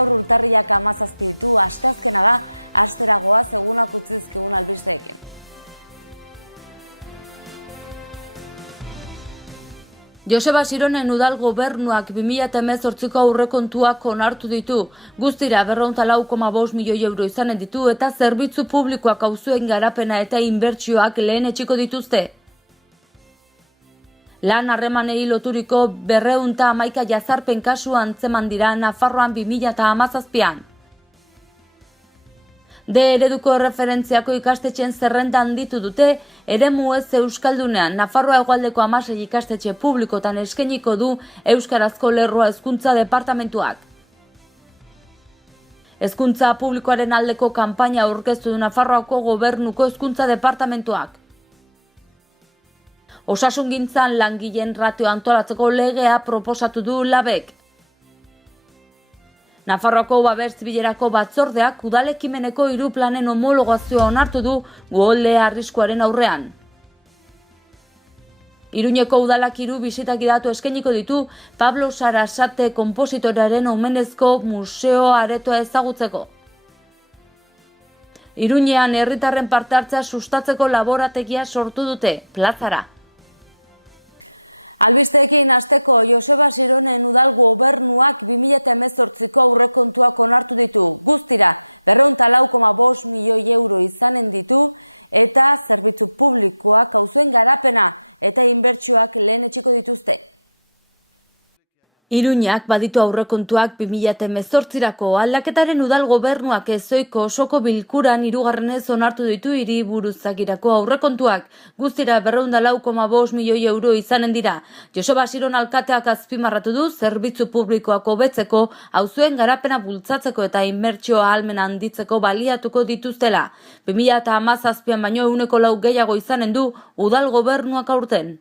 gaur urtarrilak 17 ditu asteazkena da, asterakoa zerunak utzizkun albisteek. Joseba Sironen udal gobernuak 2018ko aurrekontuak onartu ditu. Guztira 404,5 milioi euro izanen ditu eta zerbitzu publikoak auzuen garapena eta inbertsioak lehenetsiko dituzte. Lan harremanei loturiko 211 jazarpen kasu antzeman dira Nafarroan 2017an. D ereduko erreferentziako ikastetxeen zerrenda handitu dute, eremu ez euskaldunean Nafarroa hegoaldeko 16 ikastetxe publikotan eskainiko du euskarazko lerroa hezkuntza departamentuak. Hezkuntza publikoaren aldeko kanpaina aurkeztu du Nafarroako gobernuko hezkuntza departamentuak. Osasungintzan langileen ratio antolatzeko legea proposatu du Labek. Nafarroako babes zibilerako batzordeak udalekimeneko 3 planen homologazioa onartu du uholde arriskuaren aurrean. Iruñeko udalak 3 bisita gidatu eskainiko ditu Pablo Sarasate konpositorearen omenezko museo aretoa ezagutzeko. Iruñean herritarren parte hartzea sustatzeko laborategia sortu dute, plazara. Albisteekin hasteko Joseba Sironen udal gobernuak 2018ko aurrekontuak onartu ditu. Guztira 204,5 milioi euro izanen ditu eta zerbitzu publikoak auzuen garapena eta inbertsioak lehenetsiko dituzte. Iruñak baditu aurrekontuak 2018rako aldaketaren udal gobernuak ezoiko osoko bilkuran 3. onartu ditu hiriburuzagirako aurrekontuak. Guztira 204,5 milioi euro izanen dira. Joseba Siron alkateak azpimarratu du zerbitzu publikoak hobetzeko, auzuen garapena bultzatzeko eta inbertsio ahalmena handitzeko baliatuko dituztela. 2017an baino 4% gehiago izanen du udal gobernuak aurten.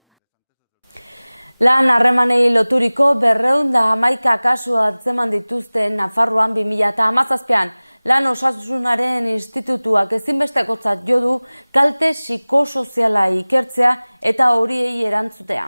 Loturiko 211 kasu antzeman dituzte Nafarroan 2017an. Lan osasunaren institutuak ezinbestekotzat jo du kalte psikosoziala ikertzea eta horiei erantzutea.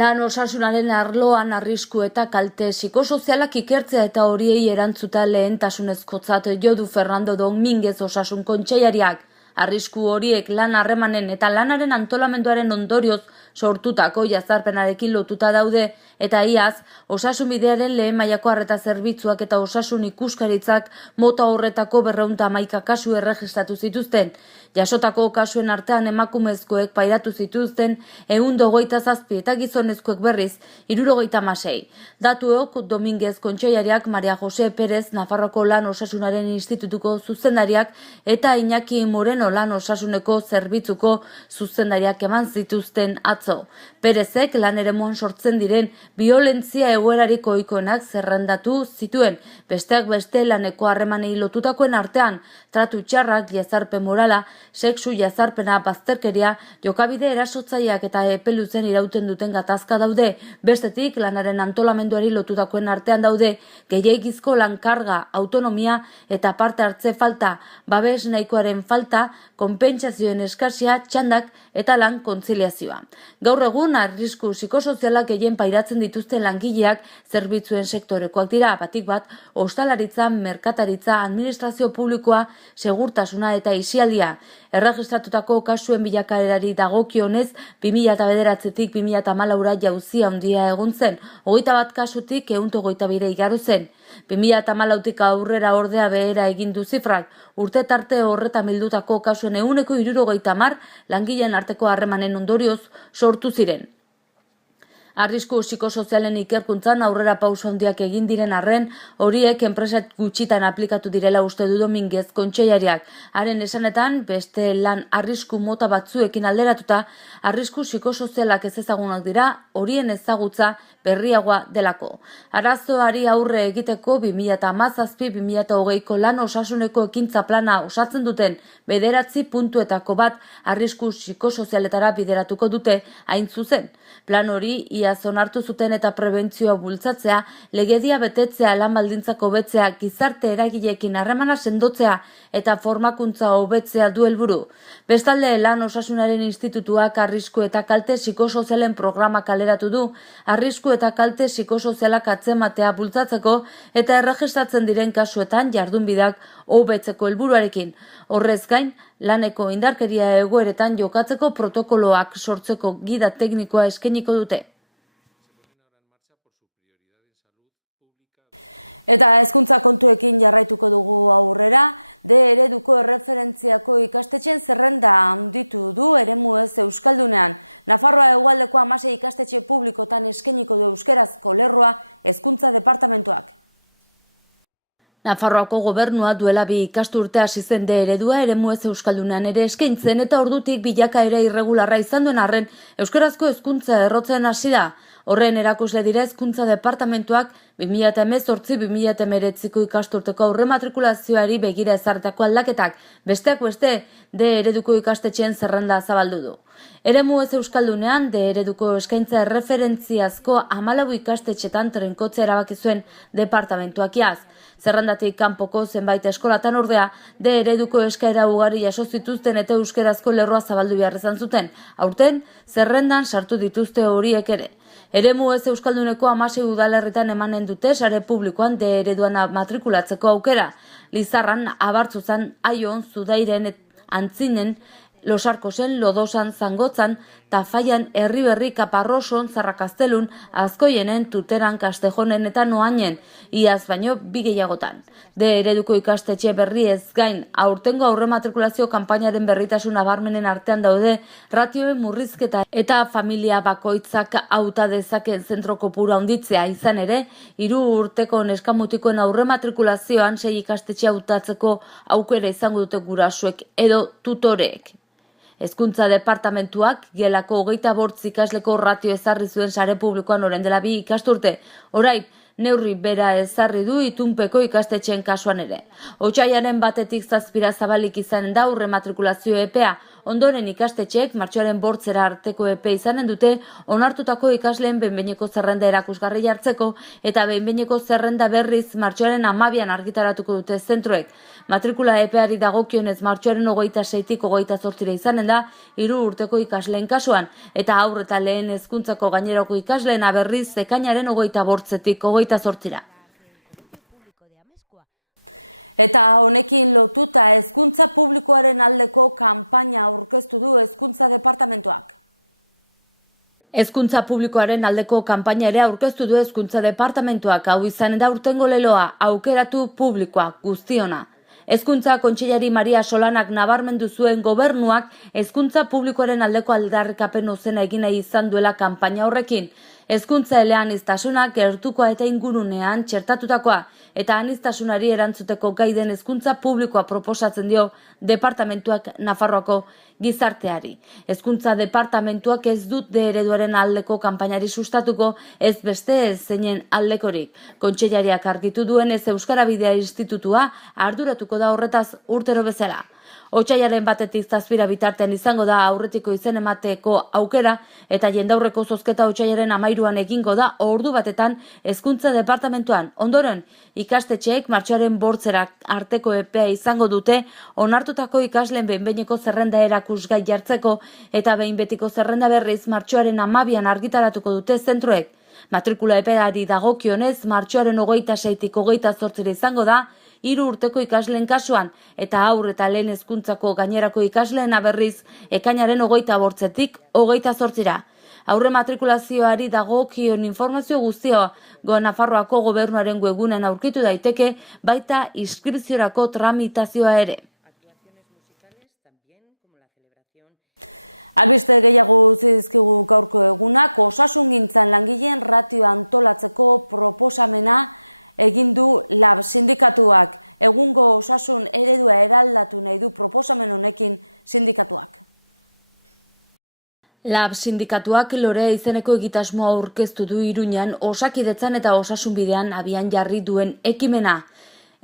Lan osasunaren arloan arrisku eta kalte psikosozialak ikertzea eta horiei erantzuta lehentasunezkotzat jo du Fernando Domínguez Osasun Kontseilariak. Arrisku horiek lan harremanen eta lanaren antolamenduaren ondorioz sortutako jazarpenarekin lotuta daude eta iaz osasun bidearen lehen mailako arreta zerbitzuak eta osasun ikuskaritzak mota horretako 211 kasu erregistratu zituzten. Jasotako kasuen artean emakumezkoek pairatu zituzten 127 eta gizonezkoek berriz 76. Datuok Domínguez Kontseilariak, Maria Jose Pérez Nafarroko Lan Osasunaren Institutuko zuzendariak eta Iñaki Moreno Lan Osasuneko zerbitzuko zuzendariak eman zituzten atzo. Perezek lan eremuan sortzen diren biolentzia egoerarik ohikoenak zerrendatu zituen, besteak beste laneko harremanei lotutakoen artean, tratu txarrak, jazarpen morala, sexu jazarpena, bazterkeria, jokabide erasotzaileak eta epeluzen irauten duten gatazka daude, bestetik lanaren antolamenduari lotutakoen artean daude, gehiegizko lankarga, autonomia eta parte hartze falta, babes nahikoaren falta, konpentsazioen eskasia, txandak eta lan kontziliazioa. Gaur egun arrisku psikosozialak gehien pairatzen dituzten langileak zerbitzuen sektorekoak dira, batik bat, ostalaritza, merkataritza, administrazio publikoa, segurtasuna eta isialdia. Erregistratutako kasuen bilakaerari dagokionez 2009tik 2014ra jauzia handia egon zen, 21 kasutik 122 igaro zen. 2014tik aurrera ordea behera egin du zifrak, urte tarte horretan bildutako kasuen 170 langileen arteko harremanen ondorioz sortu ziren. Arrisku psikosozialen ikerkuntzan aurrera pauso handiak egin diren arren, horiek enpresa gutxitan aplikatu direla uste du Domínguez Kontseilariak. Haren esanetan, beste lan arrisku mota batzuekin alderatuta, arrisku psikosozialak ez ezagunak dira, horien ezagutza berriagoa delako. Arazoari aurre egiteko 2017-2020ko lan osasuneko ekintza plana osatzen duten 9 puntuetako bat arrisku psikosozialetara bideratuko dute hain zuzen. Plan hori iaz onartu zuten eta prebentzioa bultzatzea, legedia betetzea, lan baldintzak hobetzea, gizarte eragileekin harremana sendotzea eta formakuntza hobetzea du helburu. Bestalde, Lan Osasunaren Institutuak arrisku eta kalte psikosozialen programa kaleratu du, arrisku eta kalte psikosozialak atzematea bultzatzeko eta erregistratzen diren kasuetan jardunbideak hobetzeko helburuarekin. Horrez gain, laneko indarkeria egoeretan jokatzeko protokoloak sortzeko gida teknikoa eskainiko dute. Eta hezkuntza kontuekin jarraituko dugu aurrera, D ereduko erreferentziako ikastetxeen zerrenda handitu du eremuez euskaldunean. Nafarroa hegoaldeko 16 ikastetxe publikotan eskainiko du euskarazko lerroa hezkuntza departamentuak. Nafarroako gobernua duela 2 ikasturte hasi zen D eredua eremuez euskaldunean ere eskaintzen eta ordutik bilakaera irregularra izan duen arren euskarazko hezkuntza errotzen hasi da. Horren erakusle dira hezkuntza departamentuak 2018-2019ko ikasturteko aurrematrikulazioari begira ezarritako aldaketak, besteak beste D ereduko ikastetxeen zerrenda zabaldu du. Eremuez euskaldunean D ereduko eskaintza erreferentziazko 14 ikastetxetan trenkotzea erabaki zuen departamentuak iaz. Zerrendatik kanpoko zenbait eskolatan ordea, D ereduko eskaera ugari jaso zituzten eta euskarazko lerroa zabaldu behar izan zuten. Aurten, zerrendan sartu dituzte horiek ere. Eremuez euskalduneko 16 udalerritan emanen dute sare publikoan D ereduan matrikulatzeko aukera. Lizarran, Abartzuzan, Aion, Zudairen, Antzinen, Losarkosen, Lodosan, Zangotzan, Tafaian, Herriberri, Kaparroson, Zarrakaztelun, Azkoienen, Tuteran, Kastejonen eta Noainen, iaz baino 2 gehiagotan. D ereduko ikastetxe berri ez gain, aurtengo aurrematrikulazio kanpainaren berritasun nabarmenen artean daude ratioen murrizketa eta familia bakoitzak hauta dezakeen zentro kopurua handitzea izan ere, 3 urteko neskamutikoen aurrematrikulazioan 6 ikastetxe hautatzeko aukera izango dute gurasoek edo tutoreek. Hezkuntza departamentuak gelako 25 ikasleko ratio ezarri zuen sare publikoan orain dela 2 ikasturte. Orain, neurri bera ezarri du itunpeko ikastetxeen kasuan ere. Otsailaren 1-tik 7 zabalik izanen da aurrematrikulazio epea. Ondoren ikastetxeek martxoaren 8 arteko epe izanen dute onartutako ikasleen behin-behineko zerrenda erakusgarri jartzeko eta behin-behineko zerrenda berriz martxoaren 12an argitaratuko dute zentroek. Matrikula epeari dagokionez martxoaren 26-tik 28 izanen da 3 urteko ikasleen kasuan eta haur eta lehen hezkuntzako gainerako ikasleena berriz ekainaren 28-tik 28. Eta honekin lotuta hezkuntza publikoaren aldeko kanpaina aurkeztu du hezkuntza departamentuak. Hezkuntza publikoaren aldeko kanpaina ere aurkeztu du hezkuntza departamentuak, hau izanen da urtengo leloa, aukeratu publikoa, guztiona. Hezkuntza Kontseilari Maria Solanak nabarmendu zuen gobernuak hezkuntza publikoaren aldeko aldarrikapen ozena egin nahi izan duela kanpaina horrekin. Hezkuntza eleaniztasunak gertukoa eta ingurunean txertatutakoa eta aniztasunari erantzuteko gai den hezkuntza publikoa proposatzen dio departamentuak Nafarroako gizarteari. Hezkuntza departamentuak ez dut D ereduaren aldeko kanpainari sustatuko, ez beste ez zeinen aldekorik. Kontseilariak argitu duenez Euskara Bidea Institutua arduratuko da horretaz urtero bezala. Otsailaren 1-tik 7 bitartean izango da aurretiko izen emateko aukera eta jendaurreko zozketa otsailaren 13an egingo da ordu batetan hezkuntza departamentuan. Ondoren, ikastetxeek martxoaren 8 arteko epea izango dute onartutako ikasleen behin-behineko zerrenda erakusgai jartzeko eta behin betiko zerrenda berriz martxoaren 12an argitaratuko dute zentroek. Matrikula epeari dagokionez martxoaren 26-tik 28 izango da 3 urteko ikasleen kasuan eta haur eta lehen hezkuntzako gainerako ikasleena berriz ekainaren 28-tik 28. Aurre matrikulazioari dagokion informazio guztioa Nafarroako gobernuaren webgunean aurkitu daiteke, baita inskripziorako tramitazioa ere. Albiste gehiago utzi dizkigu gaurko egunak, osasungintzan langileen ratioa antolatzeko proposamena egin du LAB sindikatuak. Egungo osasun eredua eraldatu nahi du proposamen honekin sindikatuak. LAB sindikatuak Lorea izeneko egitasmoa aurkeztu du Iruñan Osakidetzan eta Osasunbidean abian jarri duen ekimena.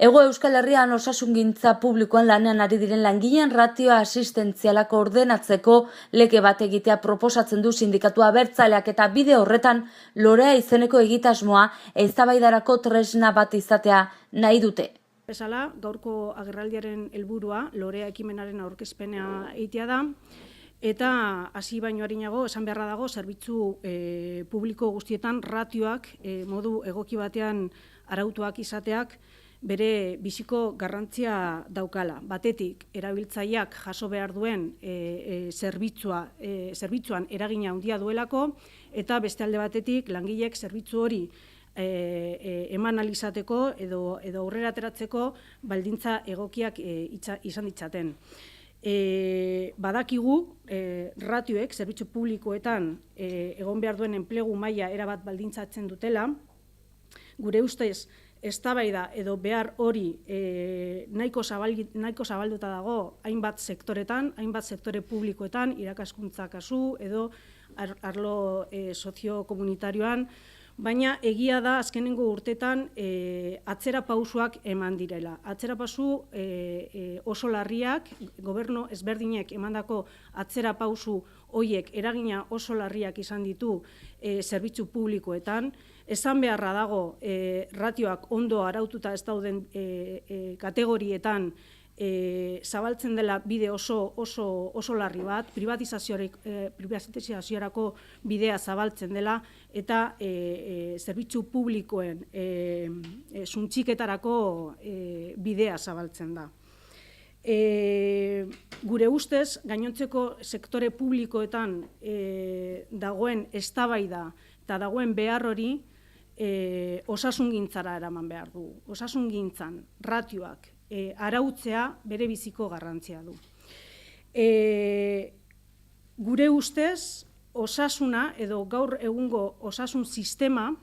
Hego Euskal Herrian osasungintza publikoan lanean ari diren langileen ratioa asistentzialak ordenatzeko lege bat egitea proposatzen du sindikatua abertzaleak eta bide horretan Lorea izeneko egitasmoa eztabaidarako tresna bat izatea nahi dute. Bezala, gaurko agerraldiaren helburua Lorea ekimenaren aurkezpena egitea da, eta hasi baino arinago esan beharra dago zerbitzu publiko guztietan ratioak modu egoki batean arautuak izateak bere biziko garrantzia daukala. Batetik, erabiltzaileak jaso behar duen zerbitzuan eragina handia duelako, eta beste alde batetik, langileek zerbitzu hori eman alizateko edo aurrera ateratzeko baldintza egokiak izan ditzaten. Badakigu, ratioek zerbitzu publikoetan egon behar duen enplegu maila erabat baldintzatzen dutela, gure ustez, eztabaida edo behar hori nahiko zabalduta dago hainbat sektoretan, hainbat sektore publikoetan, irakaskuntza kasu edo arlo soziokomunitarioan, baina egia da azkenengo urtetan atzera pausuak eman direla. Atzera pausu oso larriak, gobernu ezberdinek emandako atzera pausu horiek eragina oso larriak izan ditu zerbitzu publikoetan. Esan beharra dago ratioak ondo araututa ez dauden kategorietan zabaltzen dela bide oso larri bat, pribatizazioarako bidea zabaltzen dela, eta zerbitzu publikoen suntsiketarako bidea zabaltzen da. Gure ustez, gainontzeko sektore publikoetan dagoen eztabaida eta dagoen behar hori osasungintzara eraman behar du. Osasungintzan ratioak arautzea bere biziko garrantzia du. Gure ustez, osasuna edo gaur egungo osasun sistema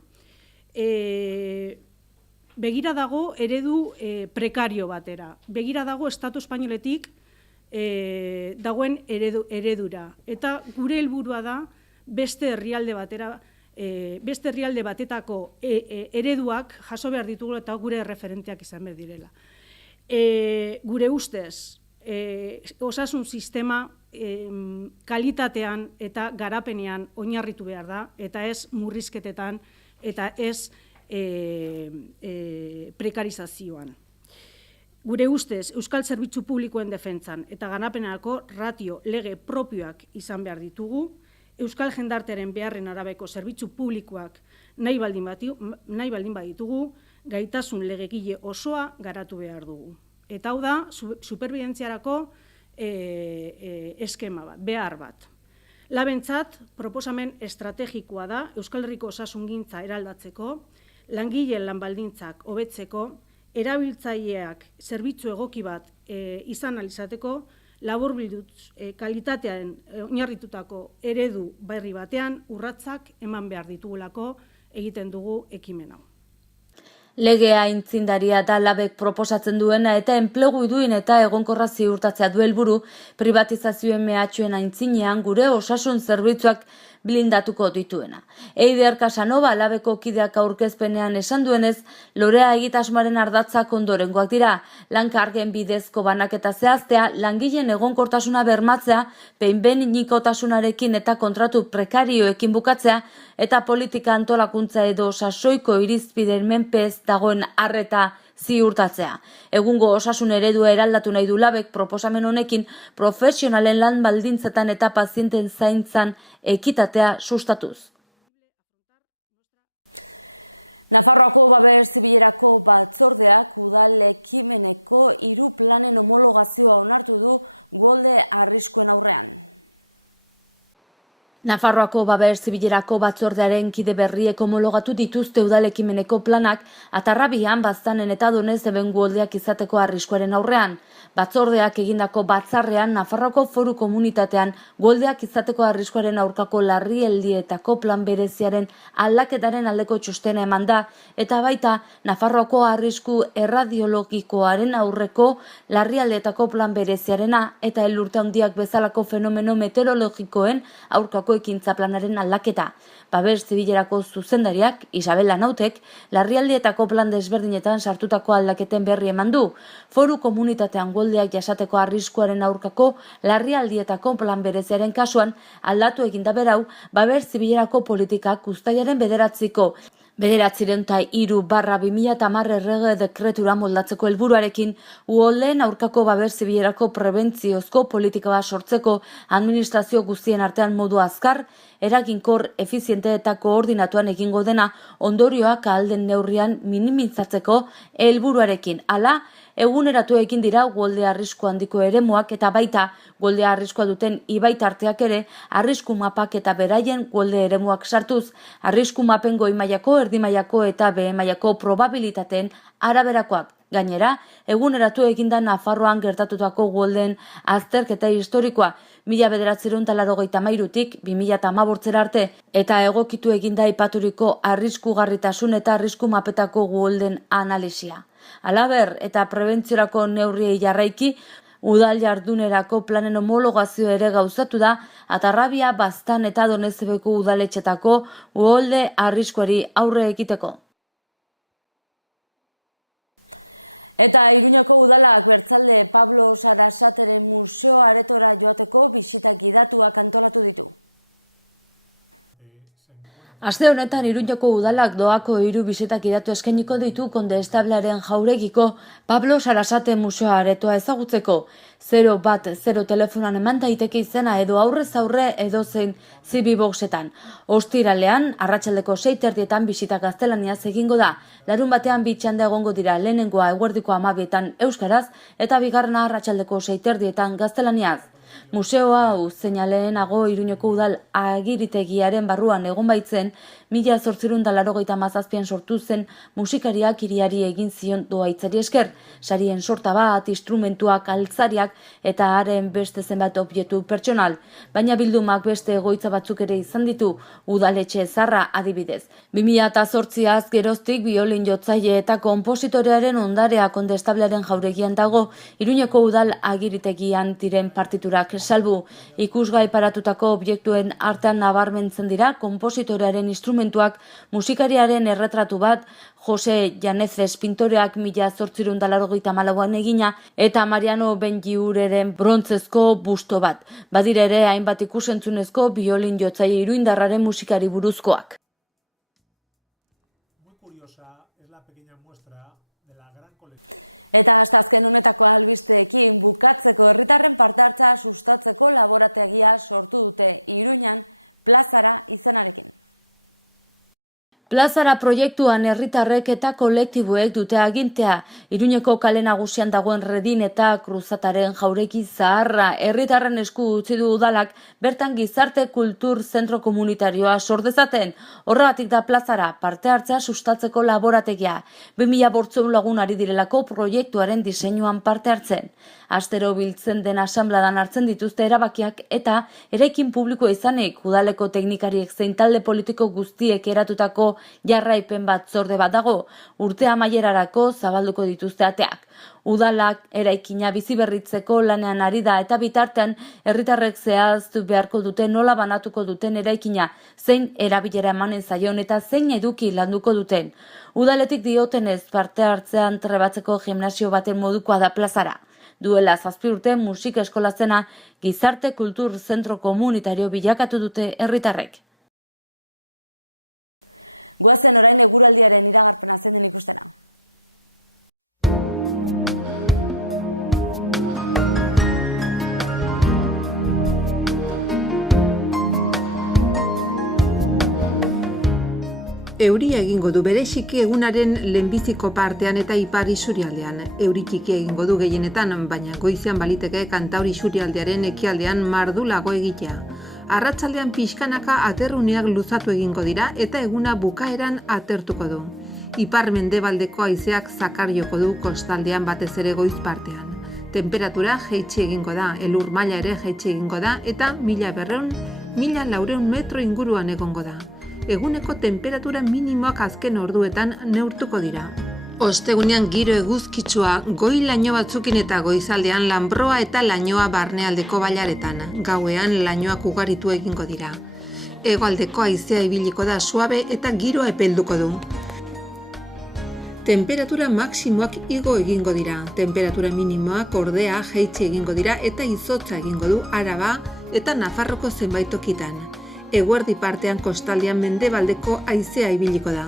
begira dago eredu prekario batera. Begira dago Estatu Espainoletik dagoen eredura. Eta gure helburua da beste herrialde batetako ereduak jaso behar ditugu eta gure referenteak izan behar direla. Gure ustez, osasun sistema kalitatean eta garapenean oinarritu behar da, eta ez murrizketetan eta ez prekarizazioan. Gure ustez, Euskal Zerbitzu Publikoen defentsan eta garapenerako ratio lege propioak izan behar ditugu, Euskal jendartearen beharren arabeko zerbitzu publikoak nahi baldin baditugu, gaitasun legegile osoa garatu behar dugu. Eta hau da, superbidentziarako eskema bat, behar bat. Labentzat, proposamen estrategikoa da Euskal Herriko osasungintza eraldatzeko, langileen lan baldintzak hobetzeko, erabiltzaileak zerbitzu egoki bat izan alizateko, laburbilduz kalitatean oinarritutako eredu berri batean urratsak eman behar ditugulako egiten dugu ekimen hau. Legea aitzindaria da Labek proposatzen duena eta enplegu duin eta egonkorra ziurtatzea du helburu, pribatizazioen mehatxuen aintzinean gure osasun zerbitzuak blindatuko dituena. Eider Casanova Labeko kideak aurkezpenean esan duenez, Lorea egitasmoaren ardatzak ondorengoak dira, lan-kargen bidezko banaketa zehaztea, langileen egonkortasuna bermatzea, behin-behinekotasunarekin eta kontratu prekarioekin bukatzea, eta politika antolakuntza edo sasoiko irizpideen menpe ez dagoen arreta ziurtatzea. Egungo osasun eredua eraldatu nahi du Labek proposamen honekin profesionalen lan baldintzetan eta pazienten zaintzan ekitatea sustatuz. Nafarroako babes zibilerako batzordeak udal ekimeneko 3 planen homologazioa onartu du golde arriskuen aurrean. Nafarroako babes zibilerako batzordearen kide berriek homologatu dituzte udal ekimeneko planak Atarrabian, Baztanen eta Donezeben goldeak izateko arriskuaren aurrean. Batzordeak egindako batzarrean Nafarroako Foru Komunitatean goldeak izateko arriskuaren aurkako larrialdietako plan bereziaren aldaketaren aldeko txostena eman da, eta baita Nafarroako arrisku erradiologikoaren aurreko larrialdietako plan bereziarena eta elurte handiak bezalako fenomeno meteorologikoen aurkako ekintza planaren aldaketa. Babes zibilerako zuzendariak, Isabel Lanautek, larrialdietako plan desberdinetan sartutako aldaketen berri eman du. Foru komunitatean goldeak jasateko arriskuaren aurkako larrialdietako plan bereziaren kasuan aldatu eginda berau, babes zibilerako politikak uztailaren 9/3/2010 errege dekretura moldatzeko helburuarekin uholdeen aurkako babes zibilerako prebentziozko politika bat sortzeko administrazio guztien artean modu azkar, eraginkor, efiziente eta koordinatuan egingo dena ondorioak ahal den neurrian minimizatzeko helburuarekin. Hala, eguneratu egin dira golde arrisku handiko eremuak eta baita golde arriskua duten ibaitarteak ere arrisku mapak eta beraien golde eremuak sartuz, arrisku mapen goi mailako, erdi mailako eta behe mailako probabilitateen araberakoak. Gainera, eguneratu eginda Nafarroan gertatutako goldeen azterketa historikoa 1983tik 2015 arte eta egokitu eginda aipaturiko arriskugarritasun eta arrisku mapetako goldeen analisia. Halaber eta prebentziorako neurriei jarraiki, udal jardunerako planen homologazio ere gauzatu da, Atarrabia, Baztan eta Donezebeko udaletxetako uholde arriskuari aurre egiteko. Eta Iruñeko udalak Bertzalde Pablo Sarasateren museo aretora joateko bisita gidatuak antolatu ditu. Aste honetan Iruñeko udalak doako 3 bisita gidatu eskainiko ditu Kondestablearen jauregiko Pablo Sarasate museoa aretoa ezagutzeko. 010 telefonoan eman daiteke izena edo aurrez aurre edozein zibiboxetan. Ostiralean, arratsaldeko 6:30 bisita gaztelaniaz egingo da. Larun batean 2 txanda egongo dira, lehenengoa eguerdiko 12 euskaraz eta bigarrena arratsaldeko 6:30 gaztelaniaz. Museoa zeinalehenago Iruñeko udal agiritegiaren barruan egon baitzen, 1887an sortu zen musikariak hiriari egin zion dohaitzari esker, sarien sorta bat, instrumentuak, altzariak eta haren beste zenbat objektu pertsonal. Baina bildumak beste egoitza batzuk ere izan ditu, udaletxe zarra adibidez. 2008az geroztik biolin jotzaile eta konpositorearen ondarea Kondestablearen jauregian dago, Iruñeko udal agiritegian diren partiturak salbu. Ikusgai paratutako objektuen artean nabarmentzen dira konpositorearen instrumentuak, musikariaren erretratu bat, Jose Janezes pintoreak 1884an egina eta Mariano Benlliureren brontzezko busto bat. Badira ere hainbat ikusentzunezko biolin jotzaile iruindarraren musikari buruzkoak. Eta azken unetako albisteekin putkatzeko herritarren parte-hartzea sustatzeko laborategia sortu dute Iruñan plazara izanarekin. Plazara proiektuan herritarrek eta kolektiboek dute agintea. Iruñeko kale nagusian dagoen Redin eta Kruzataren jauregi zaharra herritarren esku utzi du udalak bertan gizarte kultur zentro komunitarioa sor dezaten. Horregatik da plazara parte hartzea sustatzeko laborategia. 2500 lagun ari direlako proiektuaren diseinuan parte hartzen. Astero biltzen den asanbladan hartzen dituzte erabakiak eta eraikin publiko izanik udaleko teknikariek zein talde politiko guztiek eratutako jarraipen batzorde bat dago, urte amaierarako zabalduko dituzte ateak. Udalak eraikina biziberritzeko lanean ari da eta bitartean herritarrek zehaztu beharko dute nola banatuko duten eraikina, zein erabilera emanen zaion eta zein eduki landuko duten. Udaletik diotenez parte hartzean trebatzeko gimnasio baten modukoa da plazara. Duela 7 urte musika eskola zena gizarte kultur zentro komunitario bilakatu dute herritarrek. Guazen orain eguraldiaren iragarpena zeten ikustera. Euria egingo du bereziki egunaren lehenbiziko partean eta ipar isurialdean. Euri txiki egingo du gehienetan, baina goizean baliteke Kantauri isurialdearen ekialdean mardulago egitea. Arratsaldean pixkanaka aterruneak luzatu egingo dira eta eguna bukaeran atertuko du. Ipar mendebaldeko haizeak zakar joko du kostaldean batez ere goiz partean. Temperatura jaitsi egingo da, elur maila ere jaitsi egingo da eta 1200-1400 metro inguruan egongo da. Eguneko temperatura minimoak azken orduetan neurtuko dira. Ostegunean giro eguzkitsua, goi laino batzukin eta goizaldean lanbroa eta lainoa barnealdeko bailaretan. Gauean lainoak ugaritu egingo dira. Hegoaldeko haizea ibiliko da suabe eta giroa epelduko du. Temperatura maksimoak igo egingo dira. Temperatura minimoak ordea jaitsi egingo dira eta izotza egingo du Araba eta Nafarroko zenbait tokitan. Eguerdi partean kostaldean mendebaldeko haizea ibiliko da.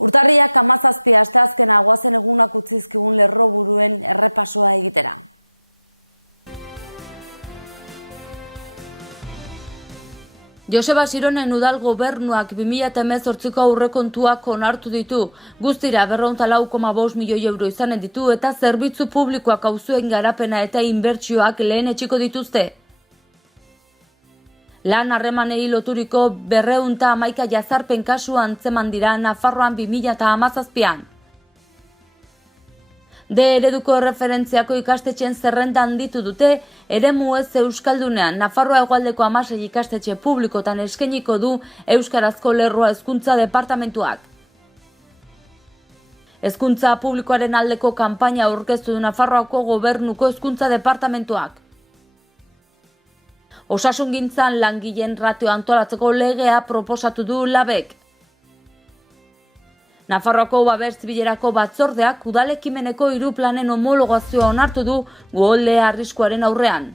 Urtarriak 17 asteazkena goazen egunak utzizkigun lerroburuen errepasoa egitera. Joseba Sironen udal gobernuak 2018ko aurrekontuak onartu ditu. Guztira 404,5 milioi euro izanen ditu eta zerbitzu publikoak auzuen garapena eta inbertsioak lehenetsiko dituzte. Lan harremanei loturiko 211 jazarpen kasu antzeman dira Nafarroan 2017an. D ereduko erreferentziako ikastetxeen zerrenda handitu dute, eremu ez euskaldunean Nafarroa hegoaldeko 16 ikastetxe publikotan eskainiko du euskarazko lerroa hezkuntza departamentuak. Hezkuntza publikoaren aldeko kanpaina aurkeztu du Nafarroako gobernuko hezkuntza departamentuak. Osasungintzan langileen ratio antolatzeko legea proposatu du Labek. Nafarroako babes zibilerako batzordeak udalekimeneko 3 planen homologazioa onartu du uholde arriskuaren aurrean.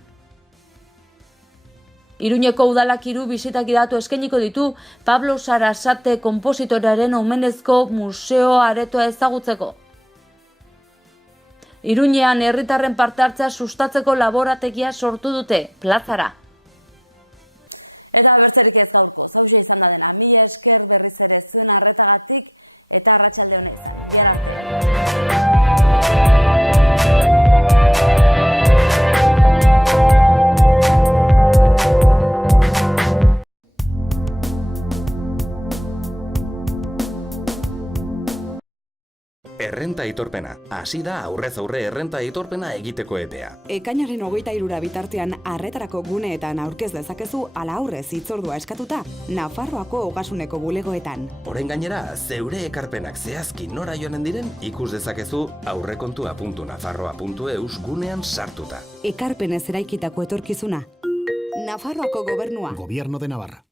Iruñeko udalak 3 bisita gidatu eskainiko ditu Pablo Sarasate konpositorearen omenezko museo aretoa ezagutzeko. Iruñean herritarren parte hartzea sustatzeko laborategia sortu dute, plazara. Eta bertzerik ez dauko, zauze izan da dela, mi esker berriz ere zuen arretagatik eta arratsalde honez. Errenta aitorpena. Hasi da aurrez aurre errenta aitorpena egiteko epea. Ekainaren 23 bitartean arretarako guneetan aurkez dezakezu ala aurrez hitzordua eskatuta Nafarroako ogasuneko bulegoetan. Orain gainera, zeure ekarpenak zehazki nora joanen diren ikus dezakezu aurrekontua.nafarroa.eus gunean sartuta. Ekarpenez eraikitako etorkizuna. Nafarroako gobernua. Gobierno de Navarra.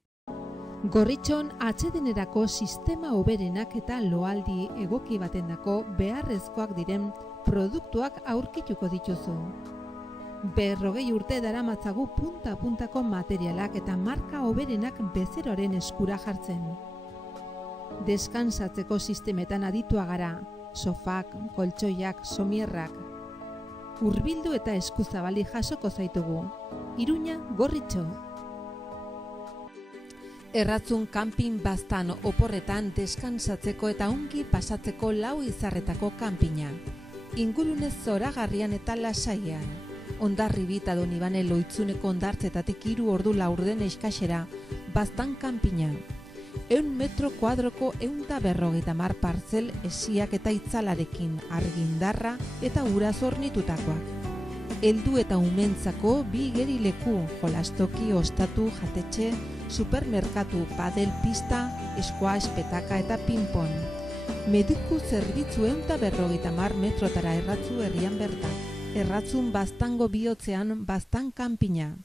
Gorritxon atsedenerako sistema hoberenak eta loaldi egoki batendako beharrezkoak diren produktuak aurkituko dituzu. 40 urte daramatzagu punta-puntako materialak eta marka hoberenak bezeroaren eskura jartzen. Deskansatzeko sistemetan aditua gara, sofak, koltsoiak, somierrak. Hurbildu eta eskuzabali jasoko zaitugu. Iruña, Gorritxo. Erratzun kanpin baztan oporretan deskansatzeko eta ongi pasatzeko 4 izarretako kanpina. Ingurune zoragarrian eta lasaian. Hondarribi eta Donibane Loitzuneko hondartzetatik 3 ordu laurden eskaxera, baztan kanpina. 100 metro kuadroko 150 partzel esiak eta itzalarekin, argindarra eta ura zornitutakoak. Heldu eta umentzako 2 igerileku, jolastoki, ostatu, jatetxe, supermerkatu, padel pista, squash, petaka eta ping-pong. Mediku zerbitzu 150 metrotara erratzu herrian bertan. Erratzun baztango bihotzean baztan kanpina.